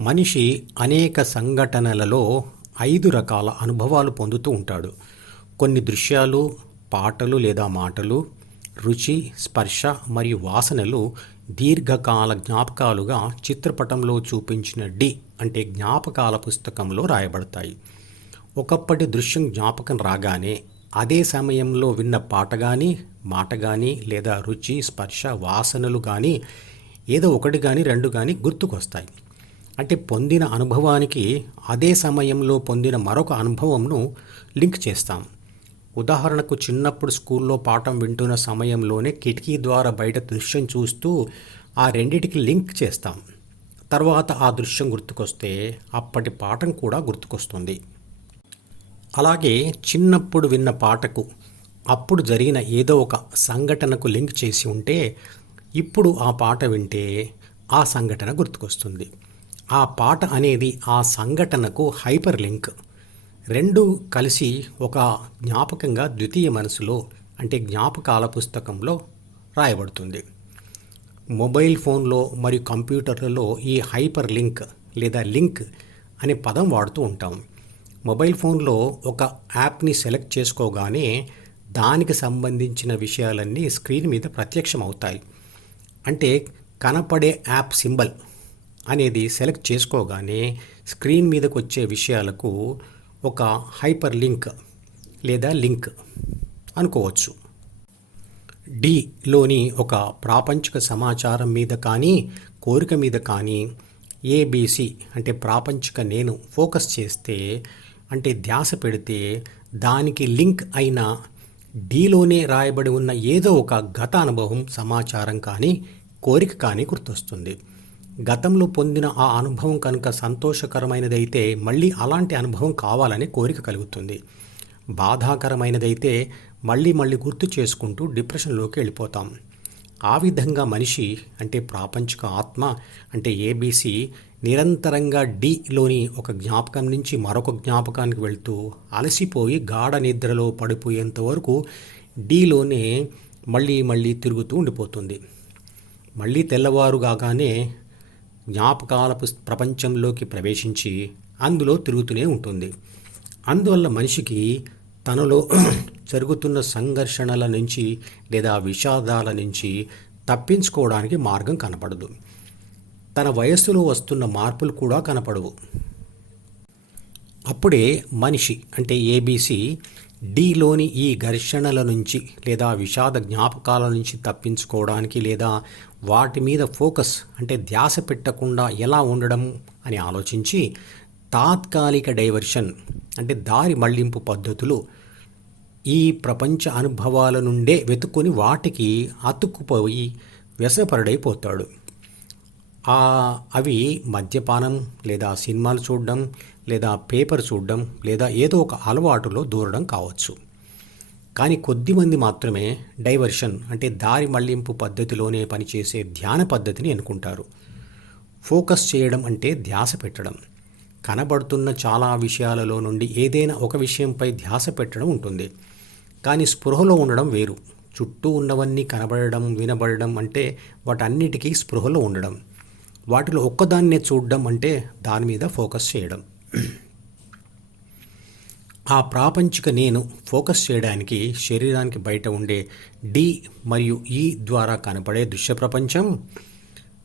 మనిషి అనేక సంఘటనలలో ఐదు రకాల అనుభవాలు పొందుతూ ఉంటాడు. కొన్ని దృశ్యాలు పాటలు లేదా మాటలు రుచి స్పర్శ మరియు వాసనలు దీర్ఘకాల జ్ఞాపకాలుగా చిత్రపటంలో చూపించిన డి అంటే జ్ఞాపకాల పుస్తకంలో రాయబడతాయి. ఒకప్పటి దృశ్యం జ్ఞాపకం రాగానే అదే సమయంలో విన్న పాట కానీ మాట కానీ లేదా రుచి స్పర్శ వాసనలు కానీ ఏదో ఒకటి కానీ రెండు కానీ గుర్తుకొస్తాయి. అంటే పొందిన అనుభవానికి అదే సమయంలో పొందిన మరొక అనుభవంను లింక్ చేస్తాం. ఉదాహరణకు చిన్నప్పుడు స్కూల్లో పాఠం వింటున్న సమయంలోనే కిటికీ ద్వారా బయట దృశ్యం చూస్తూ ఆ రెండిటికి లింక్ చేస్తాం. తర్వాత ఆ దృశ్యం గుర్తుకొస్తే అప్పటి పాఠం కూడా గుర్తుకొస్తుంది. అలాగే చిన్నప్పుడు విన్న పాటకు అప్పుడు జరిగిన ఏదో ఒక సంఘటనకు లింక్ చేసి ఉంటే ఇప్పుడు ఆ పాట వింటే ఆ సంఘటన గుర్తుకొస్తుంది. ఆ పాట అనేది ఆ సంఘటనకు హైపర్ లింక్ రెండు కలిసి ఒక జ్ఞాపకంగా ద్వితీయ మనసులో అంటే జ్ఞాపకాల పుస్తకంలో రాయబడుతుంది. మొబైల్ ఫోన్లో మరియు కంప్యూటర్లలో ఈ హైపర్ లింక్ లేదా లింక్ అనే పదం వాడుతూ ఉంటాం. మొబైల్ ఫోన్లో ఒక యాప్ని సెలెక్ట్ చేసుకోగానే దానికి సంబంధించిన విషయాలన్నీ స్క్రీన్ మీద ప్రత్యక్షం అవుతాయి అంటే కనపడే యాప్ సింబల్ అనేది సెలెక్ట్ చేసుకోగానే స్క్రీన్ మీదకు వచ్చే విషయాలకు ఒక హైపర్ లింక్ లేదా లింక్ అనుకోవచ్చు. డిలోని ఒక ప్రాపంచిక సమాచారం మీద కానీ కోరిక మీద కానీ ఏబిసి అంటే ప్రాపంచిక నేను ఫోకస్ చేస్తే అంటే ధ్యాస పెడితే దానికి లింక్ అయిన డీలోనే రాయబడి ఉన్న ఏదో ఒక గత అనుభవం సమాచారం కానీ కోరిక కానీ గుర్తొస్తుంది. గతంలో పొందిన ఆ అనుభవం కనుక సంతోషకరమైనదైతే మళ్ళీ అలాంటి అనుభవం కావాలనే కోరిక కలుగుతుంది. బాధాకరమైనదైతే మళ్ళీ మళ్ళీ గుర్తు చేసుకుంటూ డిప్రెషన్లోకి వెళ్ళిపోతాం. ఆ విధంగా మనిషి అంటే ప్రాపంచిక ఆత్మ అంటే ఏబీసీ నిరంతరంగా డిలోని ఒక జ్ఞాపకం నుంచి మరొక జ్ఞాపకానికి వెళ్తూ అలసిపోయి గాఢ నిద్రలో పడిపోయేంత వరకు డిలోనే మళ్ళీ మళ్ళీ తిరుగుతూ ఉండిపోతుంది. మళ్ళీ తెల్లవారు కాగానే జ్ఞాపకాల ప్రపంచంలోకి ప్రవేశించి అందులో తిరుగుతూనే ఉంటుంది. అందువల్ల మనిషికి తనలో జరుగుతున్న సంఘర్షణల నుంచి లేదా విషాదాల నుంచి తప్పించుకోవడానికి మార్గం కనపడదు. తన వయస్సులో వస్తున్న మార్పులు కూడా కనపడవు. అప్పుడే మనిషి అంటే ఏబీసీ డీలోని ఈ ఘర్షణల నుంచి లేదా విషాద జ్ఞాపకాల నుంచి తప్పించుకోవడానికి లేదా వాటి మీద ఫోకస్ అంటే ధ్యాస పెట్టకుండా ఎలా ఉండడం అని ఆలోచించి తాత్కాలిక డైవర్షన్ అంటే దారి మళ్ళింపు పద్ధతులు ఈ ప్రపంచ అనుభవాల నుండే వెతుక్కొని వాటికి అతుక్కుపోయి వ్యసనపరుడైపోతాడు. అవి మద్యపానం లేదా సినిమాలు చూడడం లేదా పేపర్ చూడడం లేదా ఏదో ఒక అలవాటులో దూరడం కావచ్చు. కానీ కొద్దిమంది మాత్రమే డైవర్షన్ అంటే దారి మళ్ళింపు పద్ధతిలోనే పనిచేసే ధ్యాన పద్ధతిని ఎన్నుకుంటారు ఫోకస్ చేయడం అంటే ధ్యాస పెట్టడం. కనబడుతున్న చాలా విషయాలలో నుండి ఏదైనా ఒక విషయంపై ధ్యాస పెట్టడం ఉంటుంది. కానీ స్పృహలో ఉండడం వేరు. చుట్టూ ఉన్నవన్నీ కనబడడం వినబడడం అంటే వాటన్నిటికీ స్పృహలో ఉండడం. వాటిలో ఒక్కదాన్నే చూడడం అంటే దాని మీద ఫోకస్ చేయడం. ఆ ప్రాపంచిక నేను ఫోకస్ చేయడానికి శరీరానికి బయట ఉండే డి మరియు ఈ ద్వారా కనపడే దృశ్య ప్రపంచం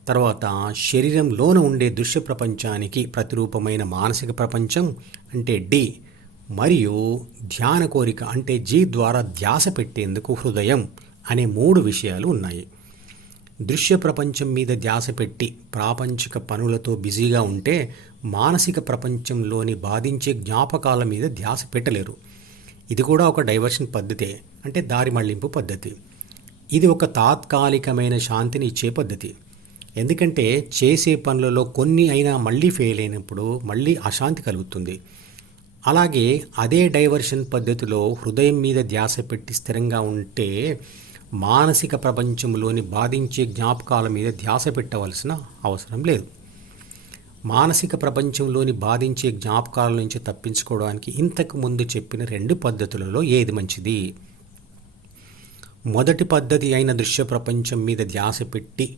తర్వాత శరీరంలోన ఉండే దృశ్య ప్రపంచానికి ప్రతిరూపమైన మానసిక ప్రపంచం అంటే డి మరియు ధ్యాన కోరిక అంటే జీ ద్వారా ధ్యాస పెట్టేందుకు హృదయం అనే మూడు విషయాలు ఉన్నాయి. దృశ్య ప్రపంచం మీద ధ్యాస పెట్టి ప్రాపంచిక పనులతో బిజీగా ఉంటే మానసిక ప్రపంచంలోని బాధించే జ్ఞాపకాల మీద ధ్యాస పెట్టలేరు. ఇది కూడా ఒక డైవర్షన్ పద్ధతే అంటే దారి మళ్ళింపు పద్ధతి. ఇది ఒక తాత్కాలికమైన శాంతిని ఇచ్చే పద్ధతి. ఎందుకంటే చేసే పనులలో కొన్ని అయినా మళ్ళీ ఫెయిల్ అయినప్పుడు మళ్ళీ అశాంతి కలుగుతుంది. అలాగే అదే డైవర్షన్ పద్ధతిలో హృదయం మీద ధ్యాస పెట్టి స్థిరంగా ఉంటే మానసిక ప్రపంచంలోని బాధించే జ్ఞాపకాల మీద ధ్యాస పెట్టవలసిన అవసరం లేదు. మానసిక ప్రపంచంలోని బాధించే జ్ఞాపకాల నుంచి తప్పించుకోవడానికి ఇంతకు ముందు చెప్పిన రెండు పద్ధతులలో ఏది మంచిది? మొదటి పద్ధతి అయిన దృశ్య ప్రపంచం మీద ధ్యాస పెట్టి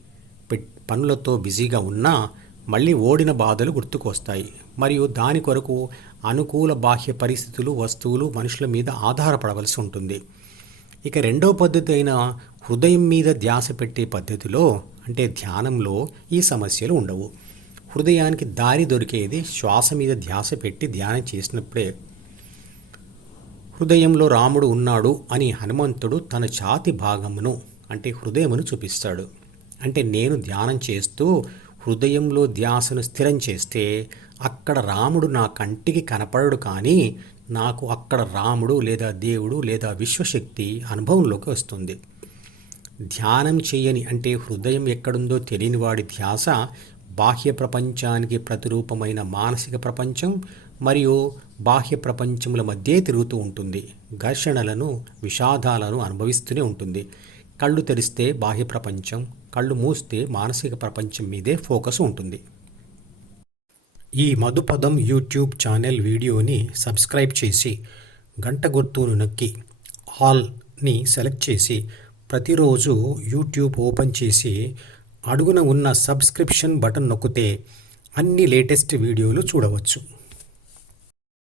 పనులతో బిజీగా ఉన్నా మళ్ళీ ఓడిన బాధలు గుర్తుకొస్తాయి. మరియు దాని కొరకు అనుకూల బాహ్య పరిస్థితులు వస్తువులు మనుషుల మీద ఆధారపడవలసి ఉంటుంది. ఇక రెండో పద్ధతి అయిన హృదయం మీద ధ్యాస పెట్టే పద్ధతిలో అంటే ధ్యానంలో ఈ సమస్యలు ఉండవు. హృదయానికి దారి దొరికేది శ్వాస మీద ధ్యాస పెట్టి ధ్యానం చేసినప్పుడే. హృదయంలో రాముడు ఉన్నాడు అని హనుమంతుడు తన ఛాతి భాగమును అంటే హృదయమును చూపిస్తాడు. అంటే నేను ధ్యానం చేస్తూ హృదయంలో ధ్యాసను స్థిరం చేస్తే అక్కడ రాముడు నా కంటికి కనపడడు కానీ నాకు అక్కడ రాముడు లేదా దేవుడు లేదా విశ్వశక్తి అనుభవంలోకి వస్తుంది. ధ్యానం చేయని అంటే హృదయం ఎక్కడుందో తెలియని వాడి ధ్యాస బాహ్య ప్రపంచానికి ప్రతిరూపమైన మానసిక ప్రపంచం మరియు బాహ్య ప్రపంచముల మధ్యే తిరుగుతూ ఉంటుంది. ఘర్షణలను విషాదాలను అనుభవిస్తూనే ఉంటుంది. కళ్ళు తెరిస్తే బాహ్య ప్రపంచం కళ్ళు మూస్తే మానసిక ప్రపంచం మీదే ఫోకస్ ఉంటుంది. ఈ మధుపదం యూట్యూబ్ ఛానల్ వీడియోని సబ్స్క్రైబ్ చేసి గంట గుర్తును నొక్కి ఆల్ని సెలెక్ట్ చేసి ప్రతిరోజు యూట్యూబ్ ఓపెన్ చేసి అడుగున ఉన్న సబ్స్క్రిప్షన్ బటన్ నొక్కితే అన్ని లేటెస్ట్ వీడియోలు చూడవచ్చు.